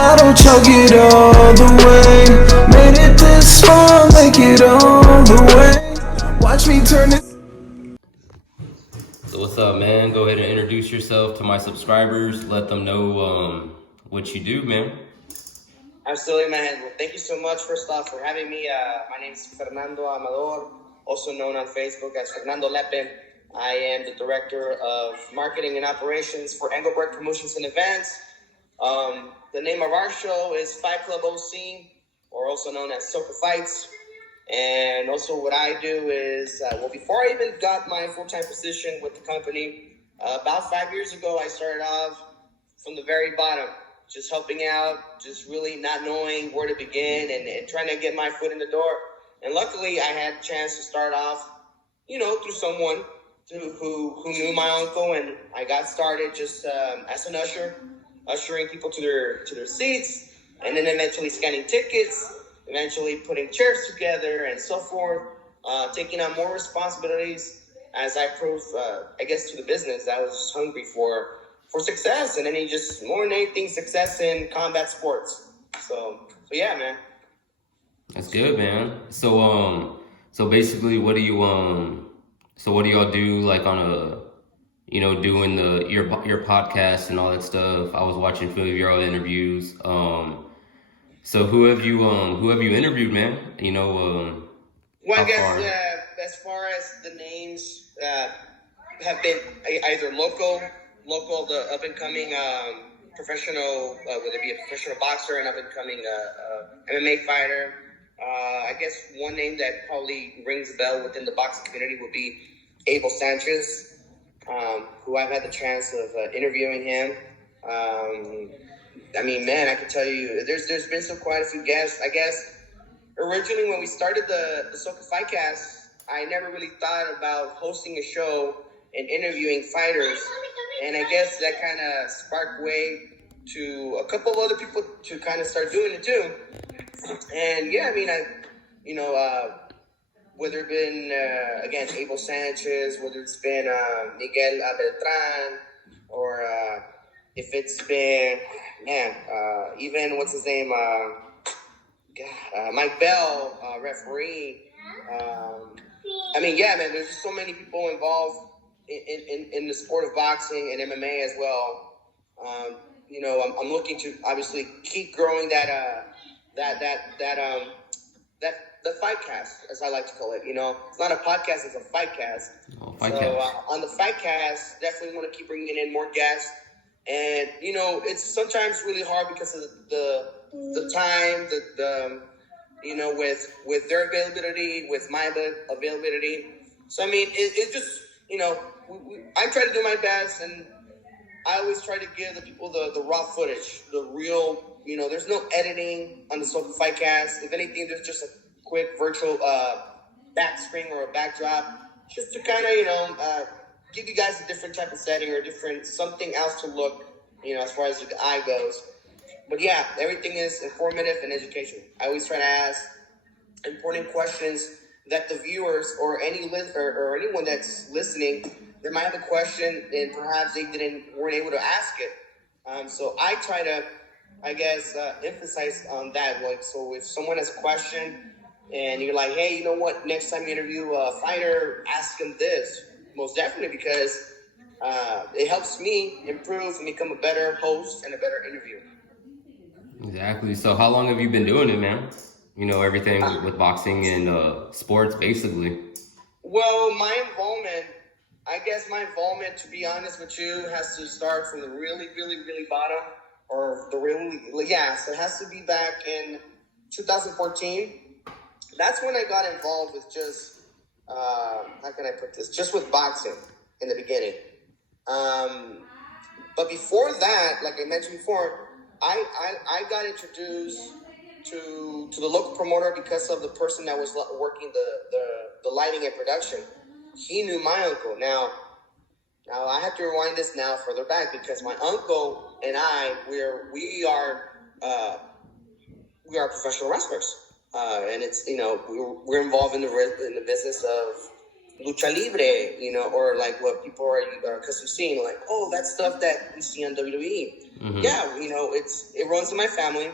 bottle, chug it all the way. Made it this far, make it all the way. Watch me turn it. So what's up, man? Go ahead and introduce yourself to my subscribers. Let them know what you do, man. Absolutely, man. Well, thank you so much, first off, for having me. My name is Fernando Amador, also known on Facebook as Fernando Lepe. I am the Director of Marketing and Operations for Engelbert Promotions and Events. The name of our show is Fight Club OC, or also known as SoCa Fights. And also what I do is, before I even got my full-time position with the company, about 5 years ago, I started off from the very bottom, just helping out, just really not knowing where to begin and trying to get my foot in the door. And luckily, I had a chance to start off, through someone who knew my uncle, and I got started just as an usher, ushering people to their seats, and then eventually scanning tickets, eventually putting chairs together and so forth, taking on more responsibilities as I proved, to the business. I was just hungry for success, and then just more than anything, success in combat sports. So yeah, man. That's good, man. So basically, what do y'all do like on doing your podcast and all that stuff? I was watching a few of your old interviews. So who have you interviewed, man? Well, I guess as far as the names have been either local, the up and coming professional, whether it be a professional boxer, an up and coming MMA fighter. I guess one name that probably rings a bell within the boxing community would be Abel Sanchez, who I've had the chance of interviewing him. I can tell you, there's been quite a few guests. I guess originally when we started the SoCa Fightcast, I never really thought about hosting a show and interviewing fighters, and I guess that kind of sparked way to a couple of other people to kind of start doing it too. And yeah, whether it been again Abel Sanchez, whether it's been Miguel Beltran, or if it's been even what's his name, Mike Bell, referee. There's just so many people involved in the sport of boxing and MMA as well. I'm looking to obviously keep growing that the fightcast, as I like to call it. It's not a podcast; it's a fightcast. On the fightcast, definitely want to keep bringing in more guests. And it's sometimes really hard because of the time, with their availability, with my availability. So it's just I try to do my best, and I always try to give the people the raw footage, the real. There's no editing on the SoCa Fightcast. If anything, there's just a quick virtual back screen or a backdrop, just to kind of give you guys a different type of setting or something else to look, as far as the eye goes. But yeah, everything is informative and educational. I always try to ask important questions that the viewers or or anyone that's listening, they might have a question and perhaps they weren't able to ask it. So I try to, emphasize on that. Like, so if someone has a question and you're like, hey, you know what? Next time you interview a fighter, ask him this. Most definitely, because it helps me improve and become a better host and a better interviewer. Exactly. So how long have you been doing it, man? Everything with boxing and sports, basically. Well, my involvement, to be honest with you, has to start from the really, really, really bottom, so it has to be back in 2014. That's when I got involved with just, just with boxing in the beginning. But before that, like I mentioned before, I got introduced to the local promoter because of the person that was working the lighting and production. He knew my uncle. Now I have to rewind this now further back, because my uncle and I, we are professional wrestlers, and it's we're involved in the business of lucha libre, or like what people are accustomed to seeing, like, oh, that's stuff that we see on WWE. Mm-hmm. Yeah, it runs in my family,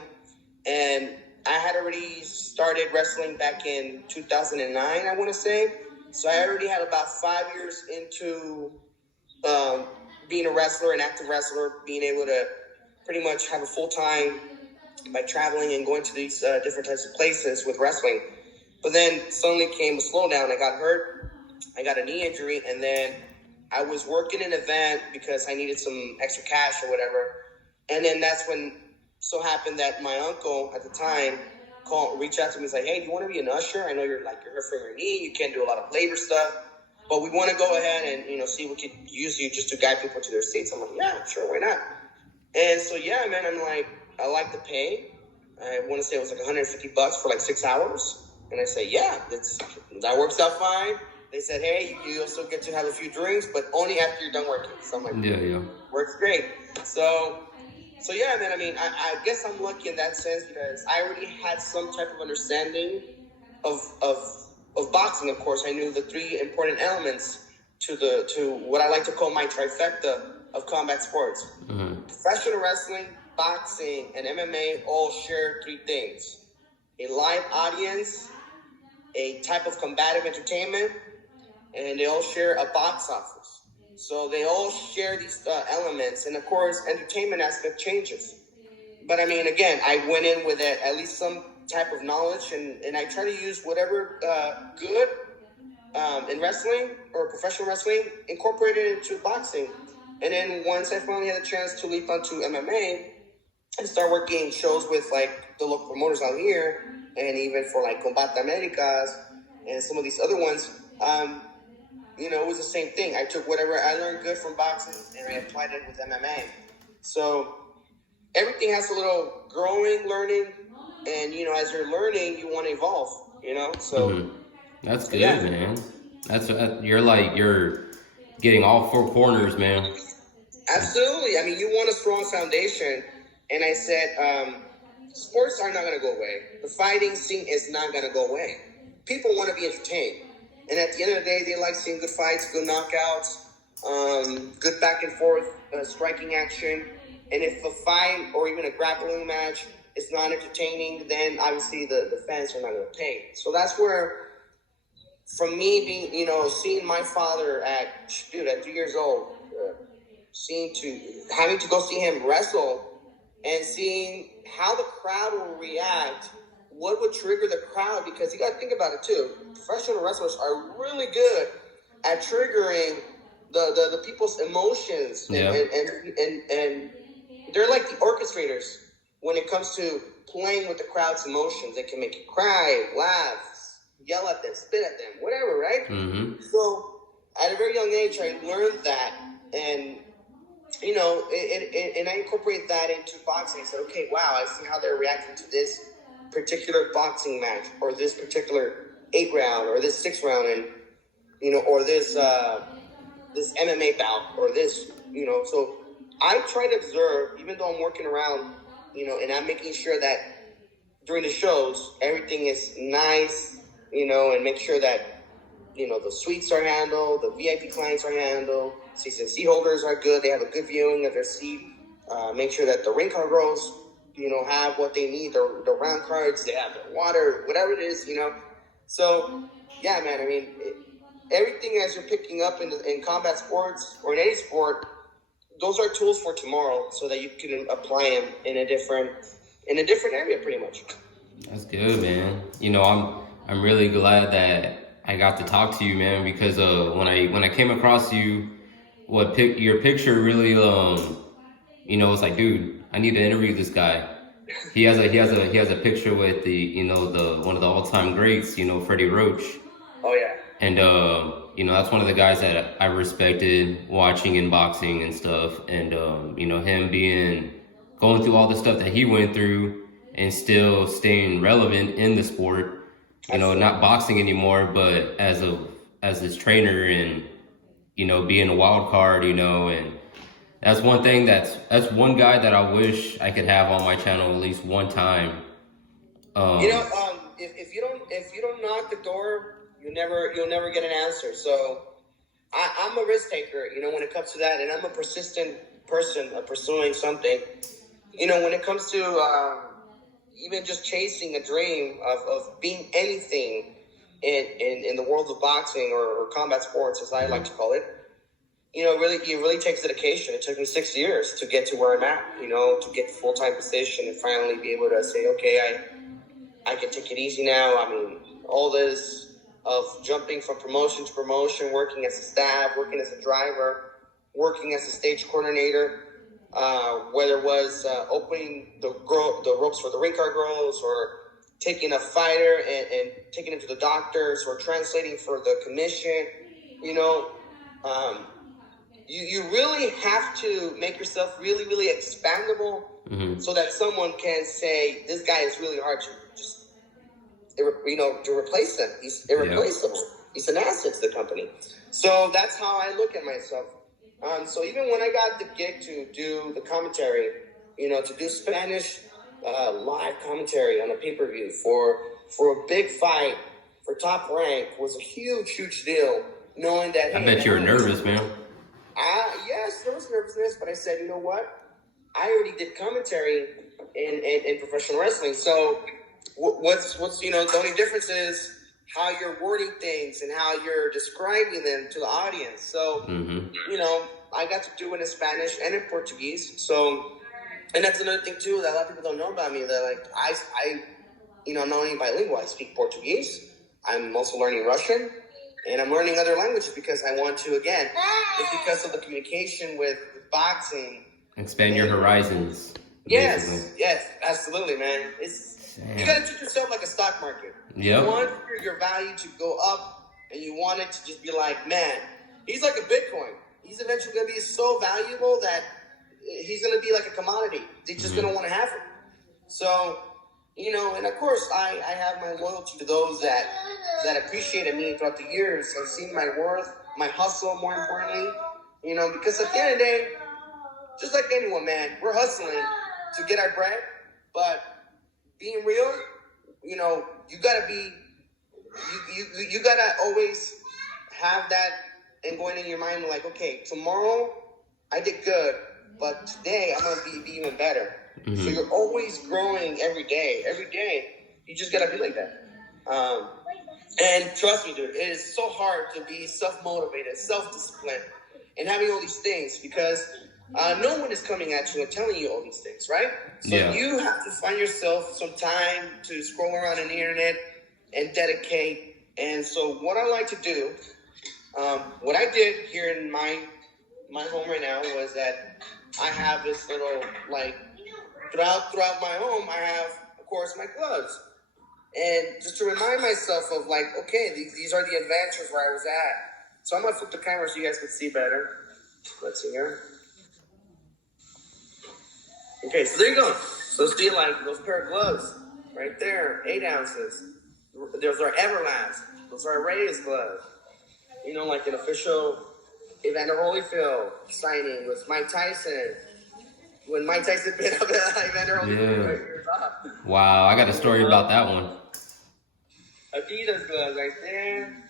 and I had already started wrestling back in 2009, I want to say. So I already had about 5 years into being a wrestler, an active wrestler, being able to pretty much have a full time by traveling and going to these different types of places with wrestling. But then suddenly came a slowdown. I got hurt. I got a knee injury, and then I was working an event because I needed some extra cash or whatever. And then that's when so happened that my uncle at the time reached out to me. He's like, hey, do you want to be an usher? I know you're hurt from your knee. You can't do a lot of labor stuff, but we want to go ahead and see if we could use you just to guide people to their seats. I'm like, yeah, sure, why not? And so, yeah, man, I'm like, I like the pay. I want to say it was like $150 for like 6 hours. And I say, yeah, that works out fine. They said, hey, you also get to have a few drinks, but only after you're done working. So I'm like, yeah, works great. So yeah, man, I mean, I guess I'm lucky in that sense because I already had some type of understanding of boxing. Of course, I knew the 3 important elements to what I like to call my trifecta of combat sports. Mm-hmm. Professional wrestling, boxing, and MMA all share 3 things: a live audience, a type of combative entertainment, and they all share a box office. So they all share these elements, and of course, entertainment aspect changes. But I mean, again, I went in with at least some type of knowledge, and I try to use whatever good in wrestling or professional wrestling, incorporate it into boxing. And then once I finally had a chance to leap onto MMA and start working shows with like the local promoters out here, and even for like Combate Americas and some of these other ones, it was the same thing. I took whatever I learned good from boxing and I applied it with MMA. So everything has a little growing, learning, and as you're learning, you want to evolve. So Mm-hmm. That's good, yeah. Man. That's you're getting all 4 corners, man. Absolutely. I mean, you want a strong foundation, and I said, sports are not going to go away. The fighting scene is not going to go away. People want to be entertained. And at the end of the day, they like seeing good fights, good knockouts, good back and forth striking action. And if a fight or even a grappling match is not entertaining, then obviously the fans are not going to pay. So that's where, from me being, seeing my father at 3 years old, having to go see him wrestle and seeing how the crowd will react, what would trigger the crowd, because you got to think about it too. Professional wrestlers are really good at triggering the people's emotions, yeah. and they're like the orchestrators when it comes to playing with the crowd's emotions. They can make you cry, laugh, yell at them, spit at them, whatever, right? Mm-hmm. So at a very young age, I learned that, and and I incorporate that into boxing. I said, okay, wow, I see how they're reacting to this particular boxing match, or this particular 8 round, or this 6 round, and or this MMA bout, or this, So I try to observe, even though I'm working around, and I'm making sure that during the shows everything is nice, and make sure that the suites are handled, the VIP clients are handled, season seat holders are good, they have a good viewing of their seat. Make sure that the ring card girls, have what they need, the round cards, they have their water, whatever it is, So, yeah, man, I mean, everything as you're picking up in combat sports or in any sport, those are tools for tomorrow so that you can apply them in a different area, pretty much. That's good, man. I'm really glad that I got to talk to you, man, because when I came across you, your picture really it's like, dude, I need to interview this guy. He has a picture with the one of the all-time greats, Freddie Roach. Oh yeah. And that's one of the guys that I respected watching in boxing and stuff. And him going through all the stuff that he went through and still staying relevant in the sport. Not boxing anymore, but as his trainer and being a wild card, and that's one thing that's one guy that I wish I could have on my channel at least one time. If you don't knock the door, you'll never get an answer. So I'm a risk taker, when it comes to that, and I'm a persistent person of pursuing something. When it comes to even just chasing a dream of being anything in the world of boxing or combat sports, as I like to call it, it really takes dedication. It took me 6 years to get to where I'm at, to get the full-time position and finally be able to say, okay, I can take it easy now. I mean, all this of jumping from promotion to promotion, working as a staff, working as a driver, working as a stage coordinator, whether it was opening the ropes for the ring car girls or taking a fighter and taking him to the doctors or translating for the commission, you really have to make yourself really, really expandable so that someone can say, this guy is really hard to just, to replace him. He's irreplaceable. Yeah. He's an asset to the company. So that's how I look at myself. So even when I got the gig to do the commentary, to do Spanish live commentary on a pay-per-view for a big fight for Top Rank was a huge, huge deal. Knowing that, I bet you were nervous, man. Yes, there was nervousness, but I said, you know what? I already did commentary in professional wrestling. So what's the only difference is how you're wording things and how you're describing them to the audience. So, I got to do it in Spanish and in Portuguese. So, and that's another thing too that a lot of people don't know about me. That like I not only bilingual, I speak Portuguese. I'm also learning Russian. And I'm learning other languages because I want to, again, it's because of the communication with boxing. Expand your horizons. Yes, absolutely, man. You got to treat yourself like a stock market. Yep. You want your value to go up, and you want it to just be like, man, he's like a Bitcoin. He's eventually going to be so valuable that he's going to be like a commodity. They're just going to want to have it. So, and of course, I have my loyalty to those that appreciated me throughout the years and seen my worth, my hustle, more importantly, because at the end of the day, just like anyone, man, we're hustling to get our bread, but being real, you gotta be, you gotta always have that and going in your mind like, okay, tomorrow I did good, but today I'm gonna be even better. Mm-hmm. So you're always growing every day. Every day, you just gotta be like that. And trust me, dude, it is so hard to be self-motivated, self-disciplined, and having all these things because no one is coming at you and telling you all these things, right? So you have to find yourself some time to scroll around on the internet and dedicate. And so what I like to do, what I did here in my home right now was that I have this little, throughout my home, I have, of course, my gloves. And just to remind myself of okay, these are the adventures where I was at. So I'm going to flip the camera so you guys can see better. Let's see here. Okay, so there you go. So see those pair of gloves right there, 8 ounces. Those are Everlast. Those are Reyes gloves. Like an official Evander Holyfield signing with Mike Tyson. When Mike Tyson bit up Evander Holyfield. Wow, I got a story about that one. Adidas gloves right there.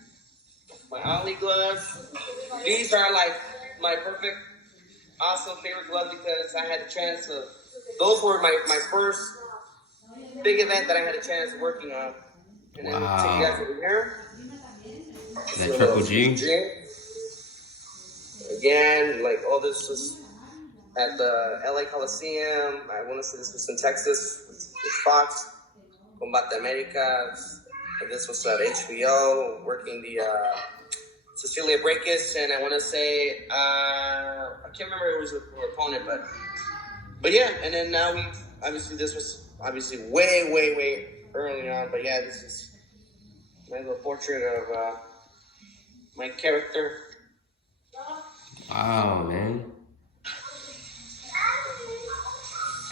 My Ollie gloves. These are my perfect, awesome favorite gloves because I had a chance of. Those were my first big event that I had a chance of working on. And then take you guys over here. That Triple G. Again, all this was at the LA Coliseum. I want to say this was in Texas. With Fox, Combate Americas. This was at HBO, working the Cecilia Breakis, and I want to say I can't remember who was the opponent, but yeah. And then now this was way early on, but yeah, this is my little portrait of my character. Wow, man.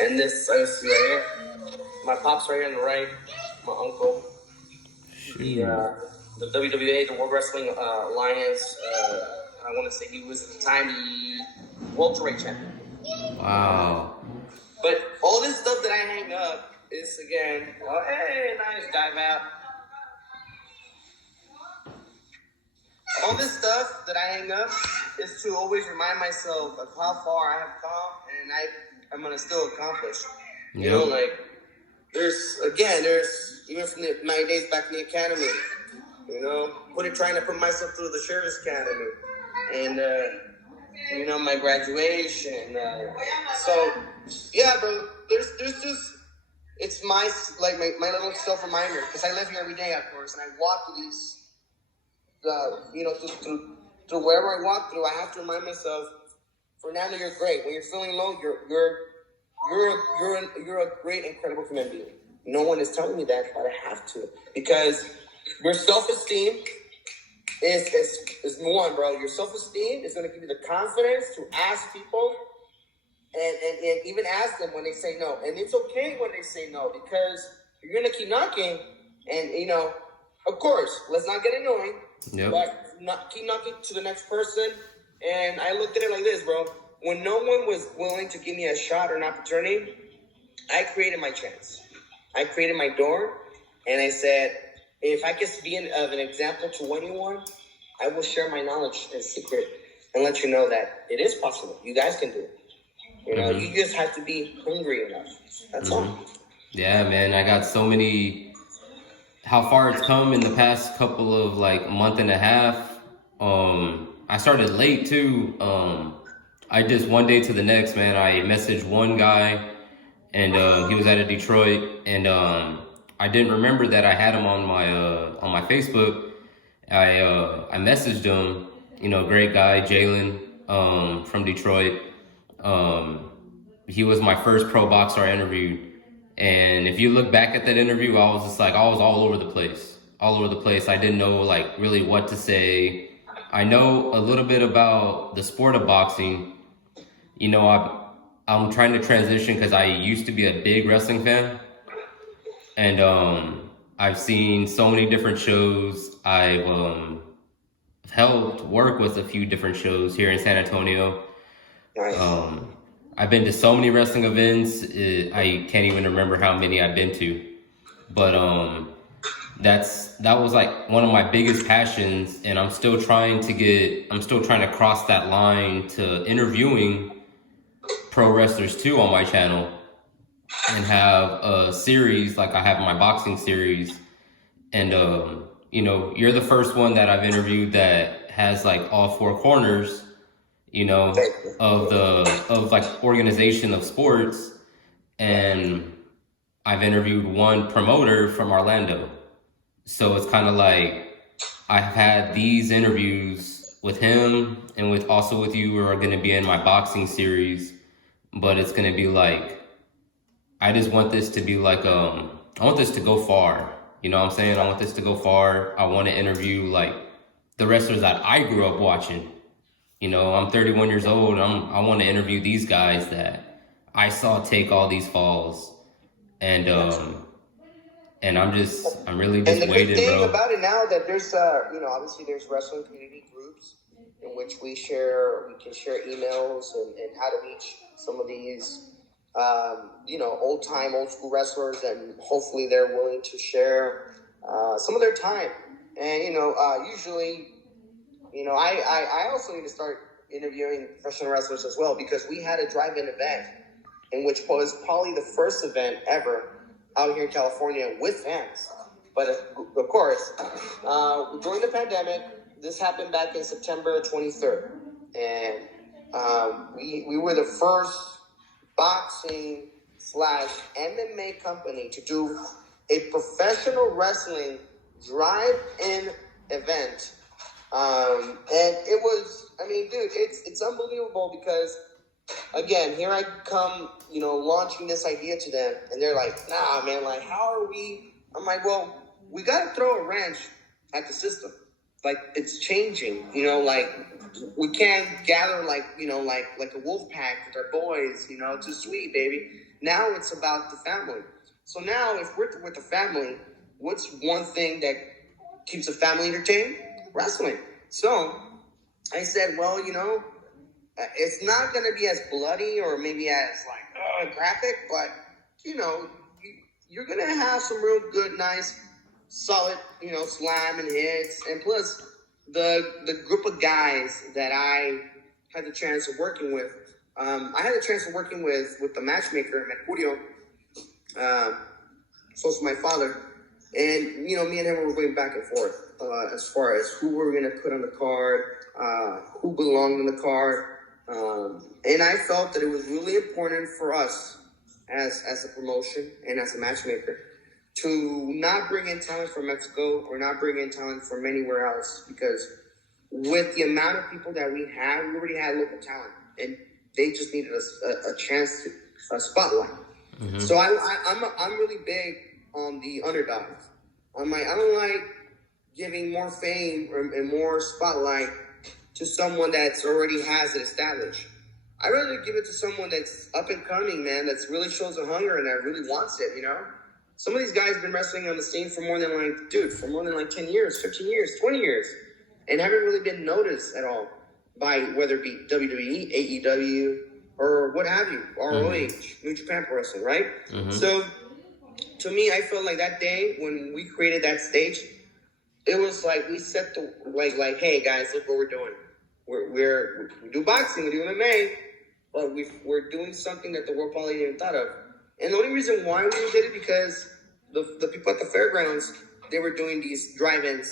And this I see right here. My pop's right here on the right. My uncle. The WWA, the World Wrestling Alliance. I want to say he was at the time the welterweight champion. Wow. But all this stuff that I hang up is again, hey, nice dive out. all this stuff that I hang up is to always remind myself of how far I have come and I'm gonna still accomplish. You know, like there's even from my days back in the academy, you know, trying to put myself through the Sheriff's Academy, and you know, my graduation. So yeah, bro. There's just it's my little self reminder, because I live here every day, of course, and I walk through these. You know, through wherever I walk through, I have to remind myself, Fernando, you're great. When you're feeling low, you're a great, incredible human being. No one is telling me that, but I have to, because your self-esteem is one, bro. Your self-esteem is going to give you the confidence to ask people and even ask them when they say no. And it's okay when they say no, because you're going to keep knocking, and you know, of course, let's not get annoying. Yep. But keep knocking to the next person. And I looked at it like this, bro. When no one was willing to give me a shot or an opportunity, I created my chance. I created my door, and I said, if I can be an example to anyone, I will share my knowledge and secret and let you know that it is possible. You guys can do it. You know, you just have to be hungry enough. That's all. Yeah, man. I got so many. How far it's come in the past couple of like month and a half. I started late too. I just one day to the next, man. I messaged one guy, and he was out of Detroit, and I didn't remember that I had him on my Facebook. I messaged him, you know, great guy, Jalen, from Detroit. He was my first pro boxer I interviewed. And if you look back at that interview, I was all over the place. I didn't know like really what to say. I know a little bit about the sport of boxing. You know, I'm trying to transition because I used to be a big wrestling fan. And I've seen so many different shows. I've helped work with a few different shows here in San Antonio. Nice. I've been to so many wrestling events. I can't even remember how many I've been to, but that was like one of my biggest passions, and I'm still trying to cross that line to interviewing pro wrestlers too on my channel, and have a series like I have my boxing series, and you know, you're the first one that I've interviewed that has like all four corners, you know, of like organization of sports. And I've interviewed one promoter from Orlando. So it's kind of like I've had these interviews with him and with you who are going to be in my boxing series, but it's going to be like, I just want this to be like, I want this to go far. You know what I'm saying? I want this to go far. I want to interview like the wrestlers that I grew up watching. You know, I'm 31 years old. I want to interview these guys that I saw take all these falls, and I'm really just and the waiting, good thing bro. about it now that there's you know, obviously there's wrestling community groups in which we can share emails and how to reach some of these you know, old school wrestlers, and hopefully they're willing to share some of their time. And you know, usually, you know, I also need to start interviewing professional wrestlers as well, because we had a drive-in event, in which was probably the first event ever out here in California with fans. But of course, during the pandemic, this happened back in September 23rd, and we were the first boxing / MMA company to do a professional wrestling drive-in event. And it was, I mean, dude, it's unbelievable, because again, here I come, you know, launching this idea to them, and they're like, nah, man, like, how are we? I'm like, well, we got to throw a wrench at the system. Like, it's changing, you know, like, we can't gather like, you know, like a wolf pack with our boys, you know, too sweet, baby. Now it's about the family. So now if we're with the family, what's one thing that keeps a family entertained? Wrestling. So I said, well, you know, it's not going to be as bloody or maybe as like graphic, but you know, you're going to have some real good, nice, solid, you know, slam and hits. And plus, the group of guys that I had the chance of working with, I had the chance of working with the matchmaker, Mercurio, close to my father. And, you know, me and him were going back and forth as far as who we were going to put on the card, who belonged in the card. And I felt that it was really important for us as a promotion and as a matchmaker to not bring in talent from Mexico or not bring in talent from anywhere else, because with the amount of people that we have, we already had local talent, and they just needed a chance to a spotlight. Mm-hmm. So I'm really big on the underdogs. I don't like giving more fame and more spotlight to someone that's already has it established. I'd rather give it to someone that's up and coming, man, that's really shows a hunger and that really wants it, you know? Some of these guys have been wrestling on the scene for more than 10 years, 15 years, 20 years, and haven't really been noticed at all by whether it be WWE, AEW, or what have you, ROH, New Japan Pro Wrestling, right? Mm-hmm. So, to me, I felt like that day when we created that stage, it was like we set the like, hey guys, look what we're doing. We do boxing, we do MMA, but we're doing something that the world probably didn't thought of. And the only reason why we did it because the people at the fairgrounds, they were doing these drive-in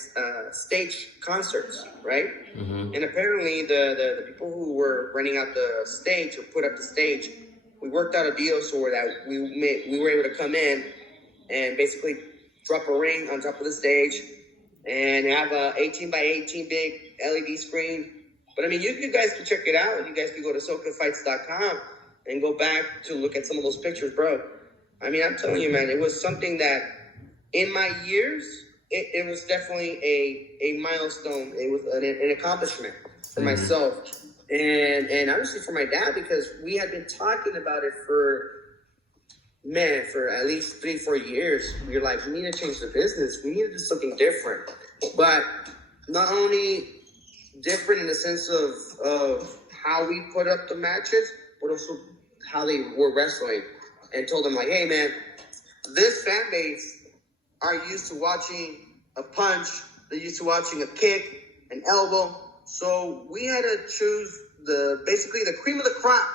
stage concerts, right? Mm-hmm. And apparently the people who were renting out the stage or put up the stage, we worked out a deal so that we were able to come in and basically drop a ring on top of the stage and have a 18 by 18 big LED screen. But I mean, you guys can check it out. You guys can go to SoCaFights.com and go back to look at some of those pictures, bro. I mean, I'm telling you, man, it was something that in my years, it was definitely a milestone. It was an accomplishment for myself and honestly for my dad, because we had been talking about it for at least 3-4 years. We were like, we need to change the business. We need to do something different. But not only different in the sense of how we put up the matches, but also how they were wrestling, and told them like, hey man, this fan base are used to watching a punch, they're used to watching a kick, an elbow. So we had to choose basically the cream of the crop.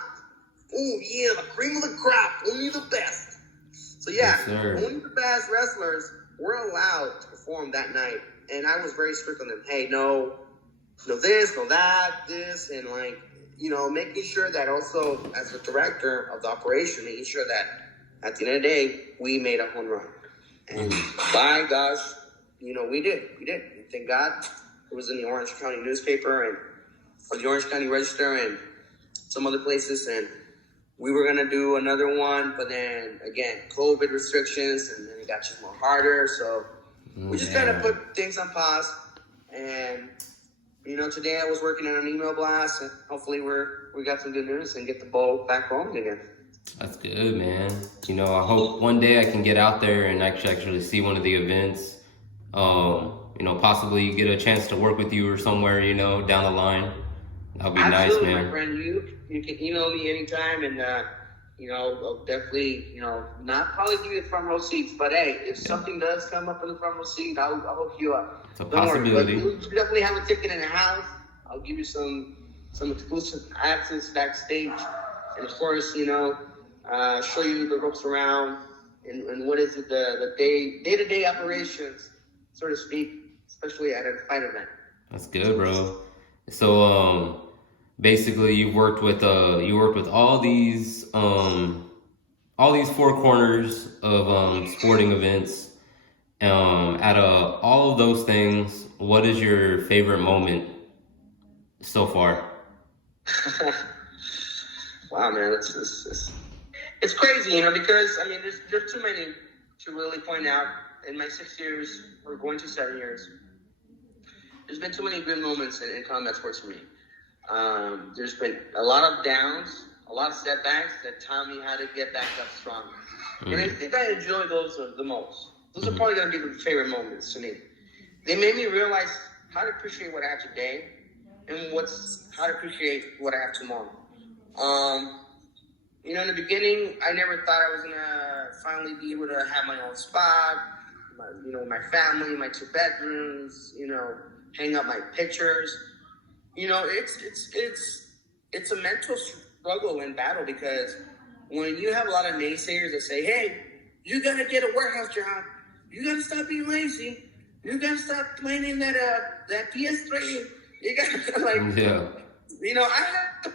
Oh yeah, the cream of the crop, only the best. So yeah, yes, only the best wrestlers were allowed to perform that night. And I was very strict on them. Hey, no this, no that, this, and like, you know, making sure that also as the director of the operation, making sure that at the end of the day, we made a home run. And by gosh, you know, we did. And thank God it was in the Orange County newspaper or the Orange County Register and some other places. And we were going to do another one, but then again, COVID restrictions, and then it got just more harder. So we just kind of put things on pause. And you know, today I was working on an email blast, and hopefully we got some good news and get the ball back rolling again. That's good, man. You know, I hope one day I can get out there and actually see one of the events. You know, possibly get a chance to work with you or somewhere, you know, down the line. That'll be absolutely, nice, man. My friend. You can email me anytime, and you know, I'll definitely, you know, not probably give you the front row seats, but hey, if something does come up in the front row seat, I'll hook you up. It's a possibility. You definitely have a ticket in the house. I'll give you some exclusive access backstage, and of course, you know, show you the ropes around and what is it, the day-to-day operations, so to speak, especially at a fight event. That's good, bro. So, basically, you worked with all these four corners of sporting events. Out of all of those things, what is your favorite moment so far? Wow, man, it's crazy, you know, because I mean, there's too many to really point out. In my 6 years, we're going to 7 years. There's been too many good moments in combat sports for me. There's been a lot of downs, a lot of setbacks that taught me how to get back up strong. Mm-hmm. And I think I enjoy those the most. Those are probably going to be the favorite moments to me. They made me realize how to appreciate what I have today and how to appreciate what I have tomorrow. You know, in the beginning, I never thought I was going to finally be able to have my own spot, my family, my 2 bedrooms, you know, hang up my pictures. You know, it's a mental struggle and battle because when you have a lot of naysayers that say, "Hey, you gotta get a warehouse job. You gotta stop being lazy. You gotta stop playing that PS3. You gotta Yeah. you know, I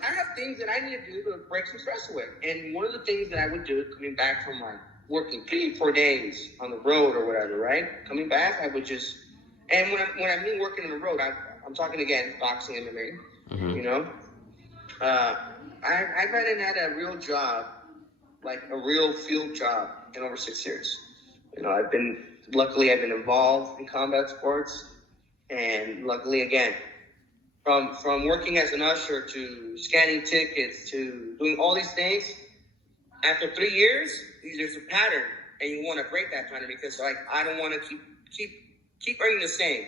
have things that I need to do to break some stress away. And one of the things that I would do coming back from like working 3-4 days on the road or whatever, right? Coming back, I would just, and when I mean working on the road, I'm talking again boxing MMA. You know, I hadn't had a real job, like a real field job, in over 6 years. You know, luckily I've been involved in combat sports, and luckily again, from working as an usher to scanning tickets to doing all these things, after 3 years, there's a pattern, and you want to break that pattern because like I don't want to keep earning the same.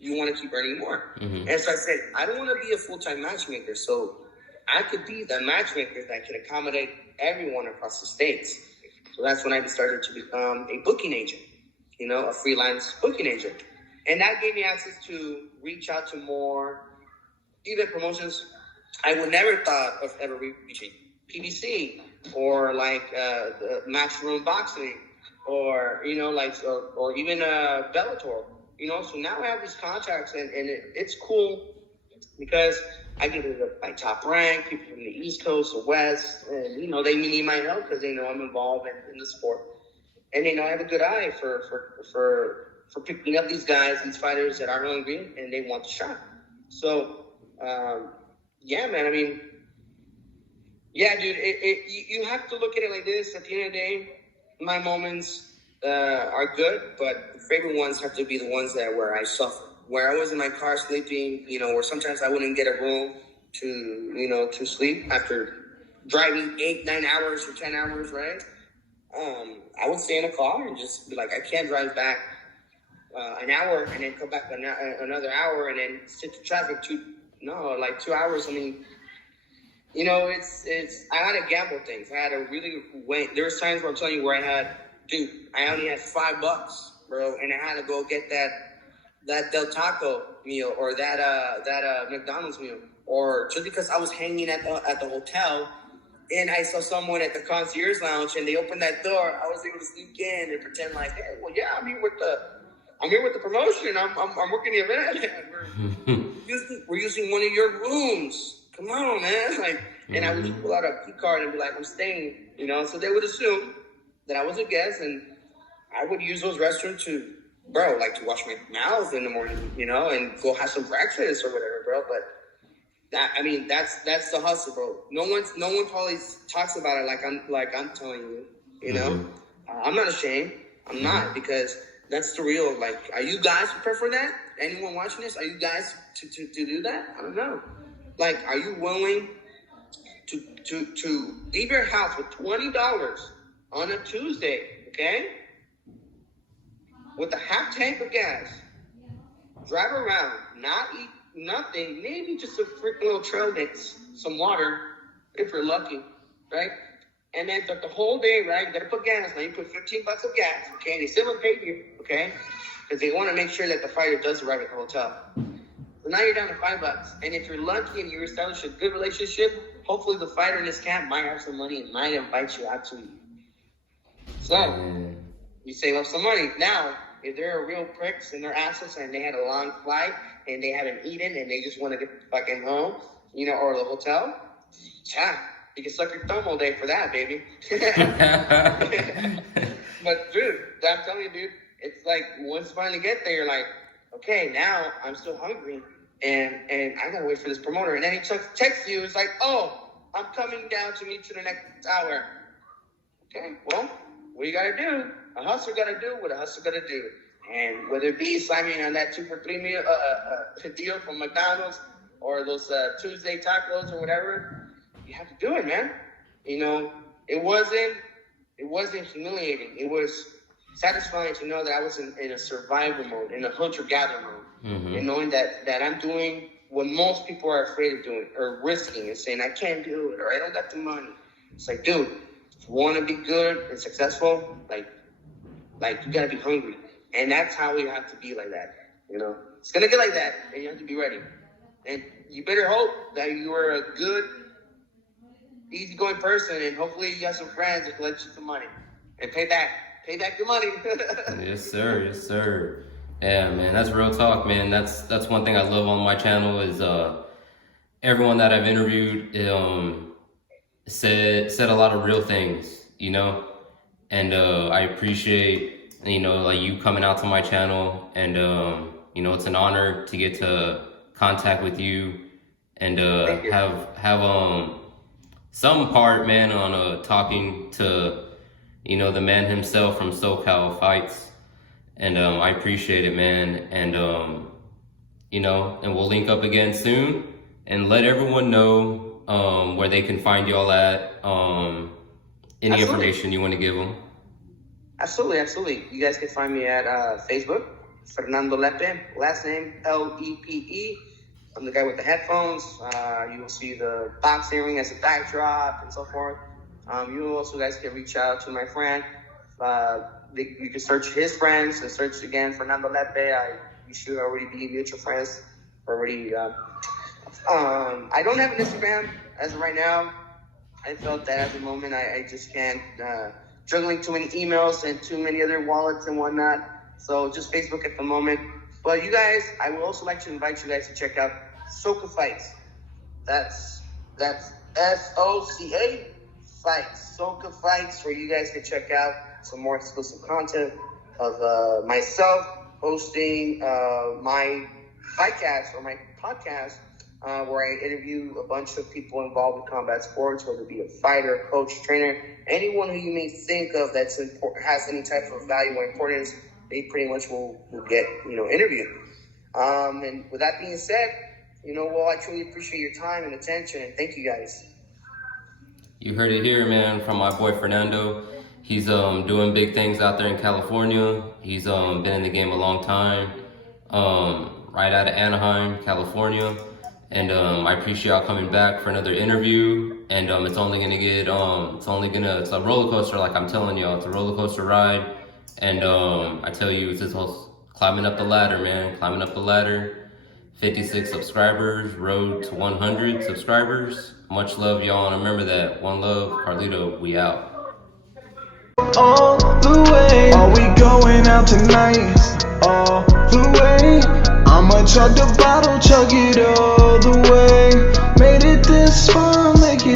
You want to keep earning more. And so I said, I don't want to be a full-time matchmaker, so I could be the matchmaker that can accommodate everyone across the states. So that's when I started to become a booking agent, you know, a freelance booking agent. And that gave me access to reach out to more event promotions I would never thought of ever reaching. PBC or like the Matchroom Boxing or, you know, like, or even Bellator, you know. So now I have these contacts and it's cool because I get to like Top Rank, people from the East Coast or West, and, you know, they need my help because they know I'm involved in the sport. And they know I have a good eye for picking up these guys, these fighters that are hungry and they want the shot. So, yeah, man, I mean, yeah, dude, you have to look at it like this. At the end of the day, my moments are good, but the favorite ones have to be the ones where I suffer. Where I was in my car sleeping, you know, where sometimes I wouldn't get a room to sleep after driving 8-9 hours or 10 hours, right? I would stay in a car and just be like, I can't drive back an hour and then come back another hour and then sit to traffic 2 hours. I mean, you know, it's I had to gamble things. I had to really wait. There was times where I'm telling you where I only had $5, bro, and I had to go get that Del Taco meal or that McDonald's meal, or just because I was hanging at the hotel and I saw someone at the concierge lounge and they opened that door, I was able to sneak in and pretend like, hey, well, yeah, I'm here with the promotion. I'm working the event. We're using one of your rooms. Come on, man. Like, and I would just pull out a key card and be like, I'm staying, you know. So they would assume that I was a guest, and I would use those restrooms to wash my mouth in the morning, you know, and go have some breakfast or whatever, bro. But that's the hustle, bro. No one probably talks about it like I'm telling you, you know. I'm not ashamed. I'm not, because that's the real. Like, are you guys prepared for that? Anyone watching this? Are you guys to do that? I don't know. Like, are you willing to leave your house with $20 on a Tuesday, okay? With a half tank of gas, drive around, not eat nothing, maybe just a freaking little trail mix, some water, if you're lucky, right? And then the whole day, right, you gotta put gas. Now you put $15 of gas, okay? They still haven't paid you, okay? Because they want to make sure that the fighter does arrive at the hotel. So now you're down to $5. And if you're lucky and you establish a good relationship, hopefully the fighter in this camp might have some money and might invite you out to eat. So you save up some money. Now, if they're real pricks and they're assholes and they had a long flight and they haven't eaten and they just want to get fucking home, you know, or the hotel, yeah, you can suck your thumb all day for that, baby. But dude, I'm telling you, dude, it's like once you finally get there, you're like, okay, now I'm still hungry and I gotta wait for this promoter. And then he texts you, it's like, oh, I'm coming down to meet you the next hour. Okay, well, what you gotta do? A hustler gotta do what a hustler gotta do. And whether it be slamming on that 2 for $3 meal deal from McDonald's or those Tuesday tacos or whatever, you have to do it, man. You know, it wasn't humiliating. It was satisfying to know that I was in a survival mode, in a hunter-gatherer mode, and knowing that I'm doing what most people are afraid of doing or risking and saying, I can't do it or I don't got the money. It's like, dude, if you want to be good and successful, like you got to be hungry. And that's how we have to be like that, you know? it's gonna get like that, and you have to be ready. And you better hope that you are a good, easygoing person, and hopefully you have some friends that can let you some money and pay back your money. Yes, sir. Yes, sir. Yeah, man, that's real talk, man. That's one thing I love on my channel is everyone that I've interviewed said a lot of real things, you know, and I appreciate, you know, like you coming out to my channel, and you know, it's an honor to get to contact with you and have some part, man, on talking to, you know, the man himself from SoCal Fights, and I appreciate it, man, and you know, and we'll link up again soon, and let everyone know where they can find y'all at, any information you want to give them. Absolutely. You guys can find me at Facebook, Fernando Lepe, last name Lepe. I'm the guy with the headphones. You will see the boxing ring as a backdrop and so forth. You also guys can reach out to my friend. You can search his friends and search again Fernando Lepe. You should already be mutual friends already. I don't have an Instagram as of right now. I felt that at the moment I just can't. Juggling too many emails and too many other wallets and whatnot. So just Facebook at the moment. But you guys, I would also like to invite you guys to check out SoCa Fights. That's SoCa Fights. SoCa Fights, where you guys can check out some more exclusive content of myself hosting my podcast or my podcast, where I interview a bunch of people involved with combat sports, whether it be a fighter, coach, trainer, anyone who you may think of that's has any type of value or importance. They pretty much will get, you know, interviewed. And with that being said, you know, well, I truly appreciate your time and attention, and thank you guys. You heard it here, man, from my boy Fernando. He's doing big things out there in California. He's been in the game a long time, right out of Anaheim, California. And I appreciate y'all coming back for another interview. And it's only gonna get it's a roller coaster, like I'm telling y'all. It's a roller coaster ride. And I tell you, it's just climbing up the ladder, man. Climbing up the ladder. 56 subscribers, road to 100 subscribers. Much love, y'all, and remember that. One love, Carlito, we out. All the way, are we going out tonight? All the way, I'ma chug the bottle, chug it all the way. Made it this far.